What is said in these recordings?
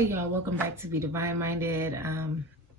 Hey y'all, welcome back to Be Divine Minded.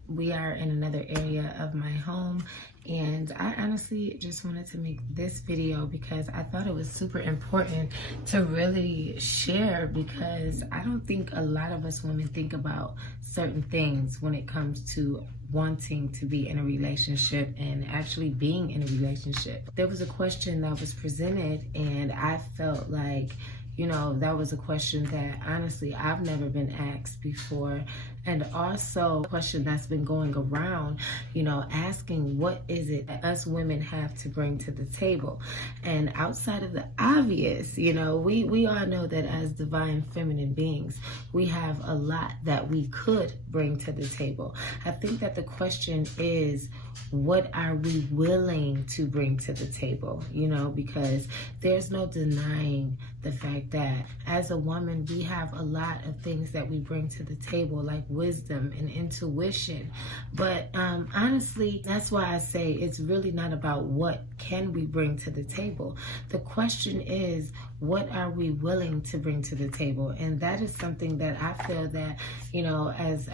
We are in another area of my home, and I honestly just wanted to make this video because I thought it was super important to really share, because I don't think a lot of us women think about certain things when it comes to wanting to be in a relationship and actually being in a relationship. There was a question that was presented, and I felt like, you know, that was a question that honestly I've never been asked before. And also a question that's been going around, you know, asking what is it that us women have to bring to the table. And outside of the obvious, you know, we all know that as divine feminine beings, we have a lot that we could bring to the table. I think that the question is, what are we willing to bring to the table? You know, because there's no denying the fact that as a woman, we have a lot of things that we bring to the table, like wisdom and intuition. But honestly, that's why I say it's really not about what can we bring to the table. The question is, what are we willing to bring to the table? And that is something that I feel that, you know, as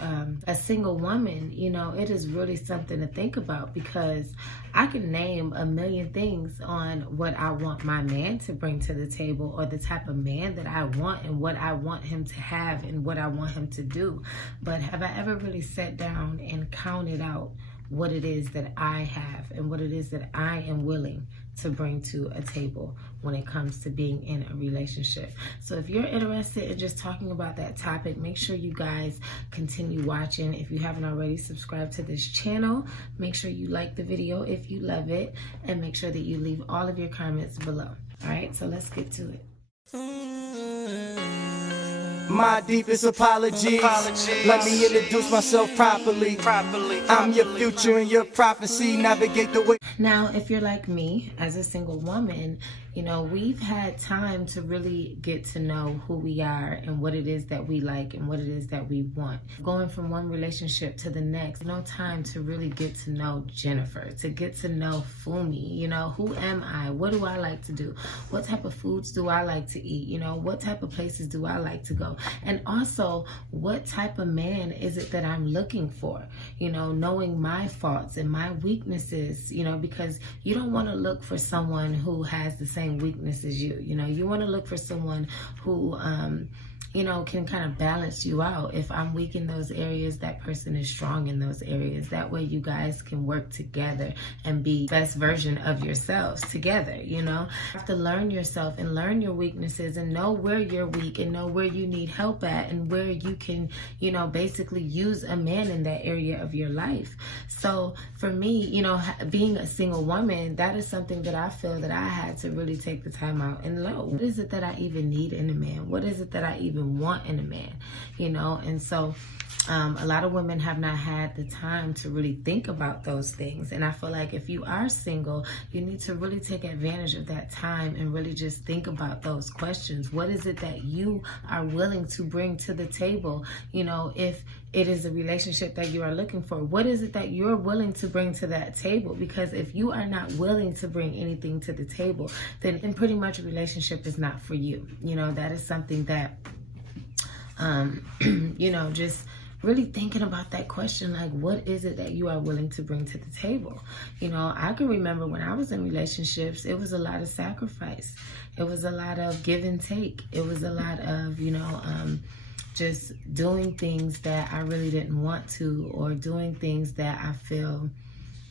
a single woman, you know, it is really something to think about, because I can name a million things on what I want my man to bring to the table, or the type of man that I want and what I want him to have and what I want him to do. But have I ever really sat down and counted out what it is that I have and what it is that I am willing to bring to a table when it comes to being in a relationship? So if you're interested in just talking about that topic, make sure you guys continue watching. If you haven't already, subscribe to this channel. Make sure you like the video if you love it, and make sure that you leave all of your comments below. All right, so let's get to it. My deepest apologies. Let me introduce myself properly. I'm your future and your prophecy. Navigate the way. Now, if you're like me, as a single woman, you know, we've had time to really get to know who we are and what it is that we like and what it is that we want. Going from one relationship to the next, no time to really get to know Jennifer, to get to know Fumi. You know, who am I? What do I like to do? What type of foods do I like to eat? You know, what type of places do I like to go? And also, what type of man is it that I'm looking for? You know, knowing my faults and my weaknesses, you know, because you don't want to look for someone who has the same weakness as you. You know, you want to look for someone who you know, can kind of balance you out. If I'm weak in those areas, that person is strong in those areas. That way you guys can work together and be the best version of yourselves together. You know, you have to learn yourself and learn your weaknesses and know where you're weak and know where you need help at and where you can, you know, basically use a man in that area of your life. So for me, you know, being a single woman, that is something that I feel that I had to really take the time out and know. What is it that I even need in a man? What is it that I even want in a man? You know, and so a lot of women have not had the time to really think about those things. And I feel like if you are single, you need to really take advantage of that time and really just think about those questions. What is it that you are willing to bring to the table? You know, if it is a relationship that you are looking for, what is it that you're willing to bring to that table? Because if you are not willing to bring anything to the table, then pretty much a relationship is not for you. You know, that is something that you know, just really thinking about that question, like, what is it that you are willing to bring to the table? You know, I can remember when I was in relationships, it was a lot of sacrifice. It was a lot of give and take. It was a lot of, you know, just doing things that I really didn't want to, or doing things that I feel,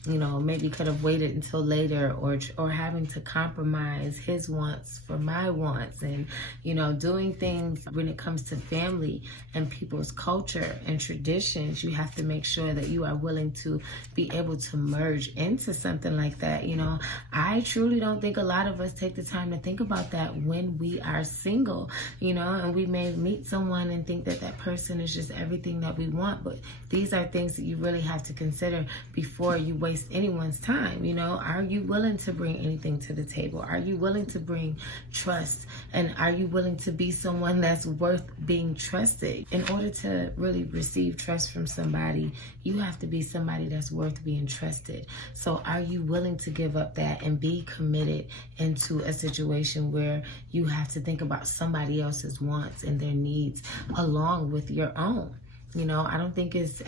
you know, maybe could have waited until later, or having to compromise his wants for my wants, and, you know, doing things when it comes to family and people's culture and traditions. You have to make sure that you are willing to be able to merge into something like that. You know, I truly don't think a lot of us take the time to think about that when we are single, you know, and we may meet someone and think that that person is just everything that we want, but these are things that you really have to consider before you waste waste anyone's time. You know, are you willing to bring anything to the table? Are you willing to bring trust? And are you willing to be someone that's worth being trusted? In order to really receive trust from somebody, you have to be somebody that's worth being trusted. So are you willing to give up that and be committed into a situation where you have to think about somebody else's wants and their needs along with your own? You know, I don't think it's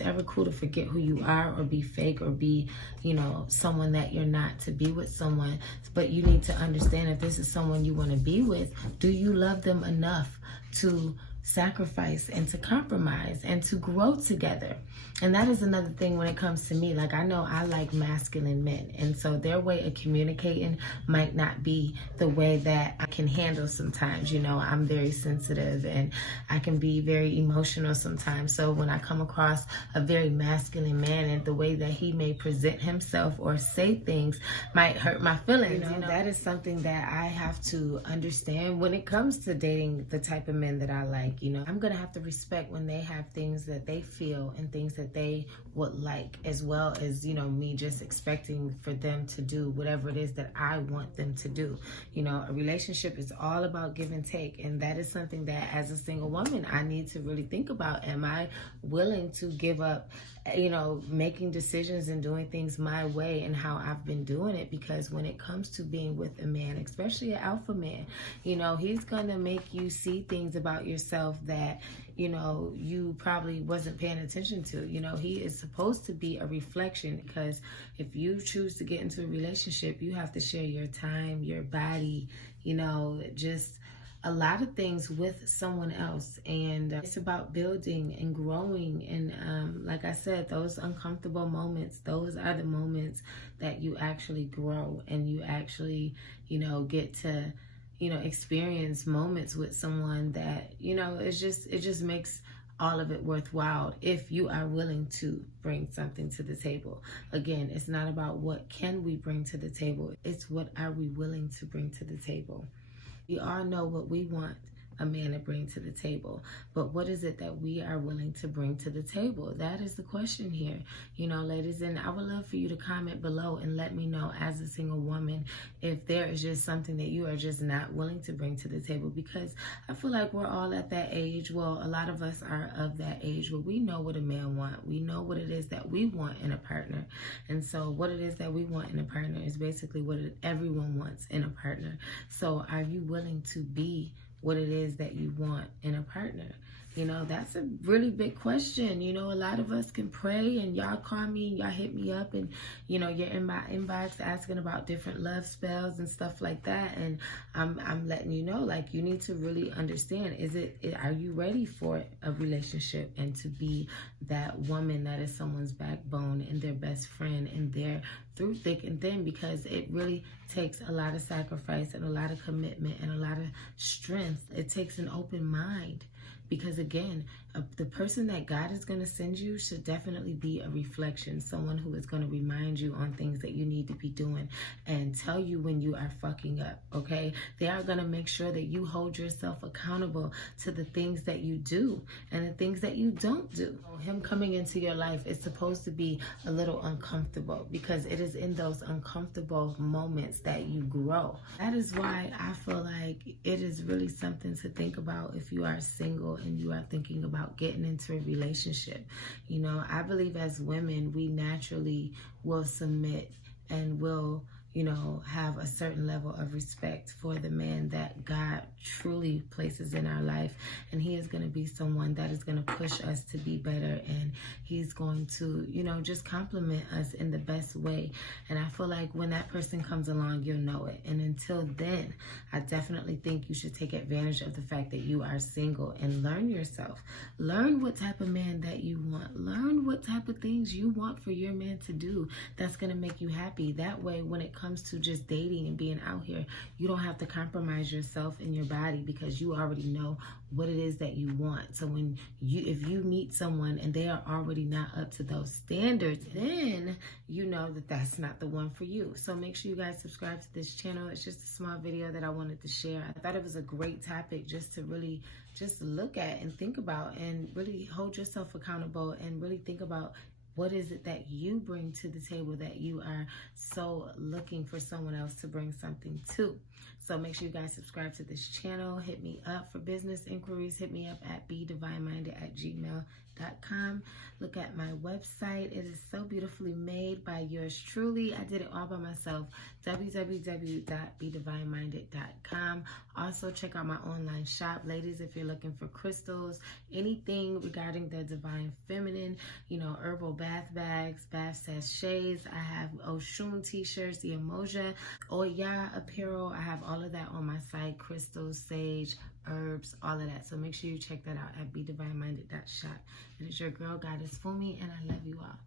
ever cool to forget who you are or be fake or be, you know, someone that you're not to be with someone. But you need to understand, if this is someone you want to be with, do you love them enough to sacrifice and to compromise and to grow together? And that is another thing when it comes to me. Like, I know I like masculine men, and so their way of communicating might not be the way that I can handle sometimes. You know, I'm very sensitive and I can be very emotional sometimes. So when I come across a very masculine man and the way that he may present himself or say things might hurt my feelings, you know, that is something that I have to understand when it comes to dating the type of men that I like. You know, I'm gonna have to respect when they have things that they feel and things that they would like, as well as, you know, me just expecting for them to do whatever it is that I want them to do. You know, a relationship is all about give and take, and that is something that as a single woman I need to really think about. Am I willing to give up, you know, making decisions and doing things my way and how I've been doing it? Because when it comes to being with a man, especially an alpha man, you know, he's gonna make you see things about yourself that, you know, you probably wasn't paying attention to. You know, he is supposed to be a reflection, because if you choose to get into a relationship, you have to share your time, your body, you know, just a lot of things with someone else. And it's about building and growing. And like I said, those uncomfortable moments, those are the moments that you actually grow, and you actually, you know, get to, you know, experience moments with someone that, you know, it just makes all of it worthwhile if you are willing to bring something to the table. Again, it's not about what can we bring to the table, it's what are we willing to bring to the table. We all know what we want a man to bring to the table, but what is it that we are willing to bring to the table? That is the question here, you know, ladies. And I would love for you to comment below and let me know, as a single woman, if there is just something that you are just not willing to bring to the table. Because I feel like we're all at that age, well, a lot of us are of that age where we know what a man wants. We know what it is that we want in a partner. And so what it is that we want in a partner is basically what everyone wants in a partner. So are you willing to be what it is that you want in a partner? You know, that's a really big question. You know, a lot of us can pray, and y'all call me and y'all hit me up, and, you know, you're in my inbox asking about different love spells and stuff like that. And I'm letting you know, like, you need to really understand, are you ready for a relationship and to be that woman that is someone's backbone and their best friend and their through thick and thin? Because it really takes a lot of sacrifice and a lot of commitment and a lot of strength. It takes an open mind. Because again, the person that God is going to send you should definitely be a reflection, someone who is going to remind you on things that you need to be doing and tell you when you are fucking up, okay? They are going to make sure that you hold yourself accountable to the things that you do and the things that you don't do. Him coming into your life is supposed to be a little uncomfortable, because it is in those uncomfortable moments that you grow. That is why I feel like it is really something to think about if you are single and you are thinking about getting into a relationship. You know, I believe as women, we naturally will submit and will, you know, have a certain level of respect for the man that God truly places in our life. And he is going to be someone that is going to push us to be better, and he's going to, you know, just compliment us in the best way. And I feel like when that person comes along, you'll know it. And until then, I definitely think you should take advantage of the fact that you are single and learn yourself. Learn what type of man that you want. Learn what type of things you want for your man to do that's going to make you happy. That way, when it comes to just dating and being out here, you don't have to compromise yourself and your body, because you already know what it is that you want. So if you meet someone and they are already not up to those standards, then you know that that's not the one for you. So make sure you guys subscribe to this channel. It's just a small video that I wanted to share. I thought it was a great topic just to really just look at and think about, and really hold yourself accountable, and really think about What is it that you bring to the table that you are so looking for someone else to bring something to? So make sure you guys subscribe to this channel. Hit me up for business inquiries. Hit me up at bedivineminded@gmail.com. Look at my website. It is so beautifully made by yours truly. I did it all by myself. www.bedivineminded.com. Also check out my online shop. Ladies, if you're looking for crystals, anything regarding the divine feminine, herbal bath bags, bath sachets. I have Oshun t-shirts, the Emoja, Oya apparel. I have all of that on my site, crystals, sage, herbs, all of that. So make sure you check that out at bedivineminded.shop. It is your girl, Goddess Fumi, and I love you all.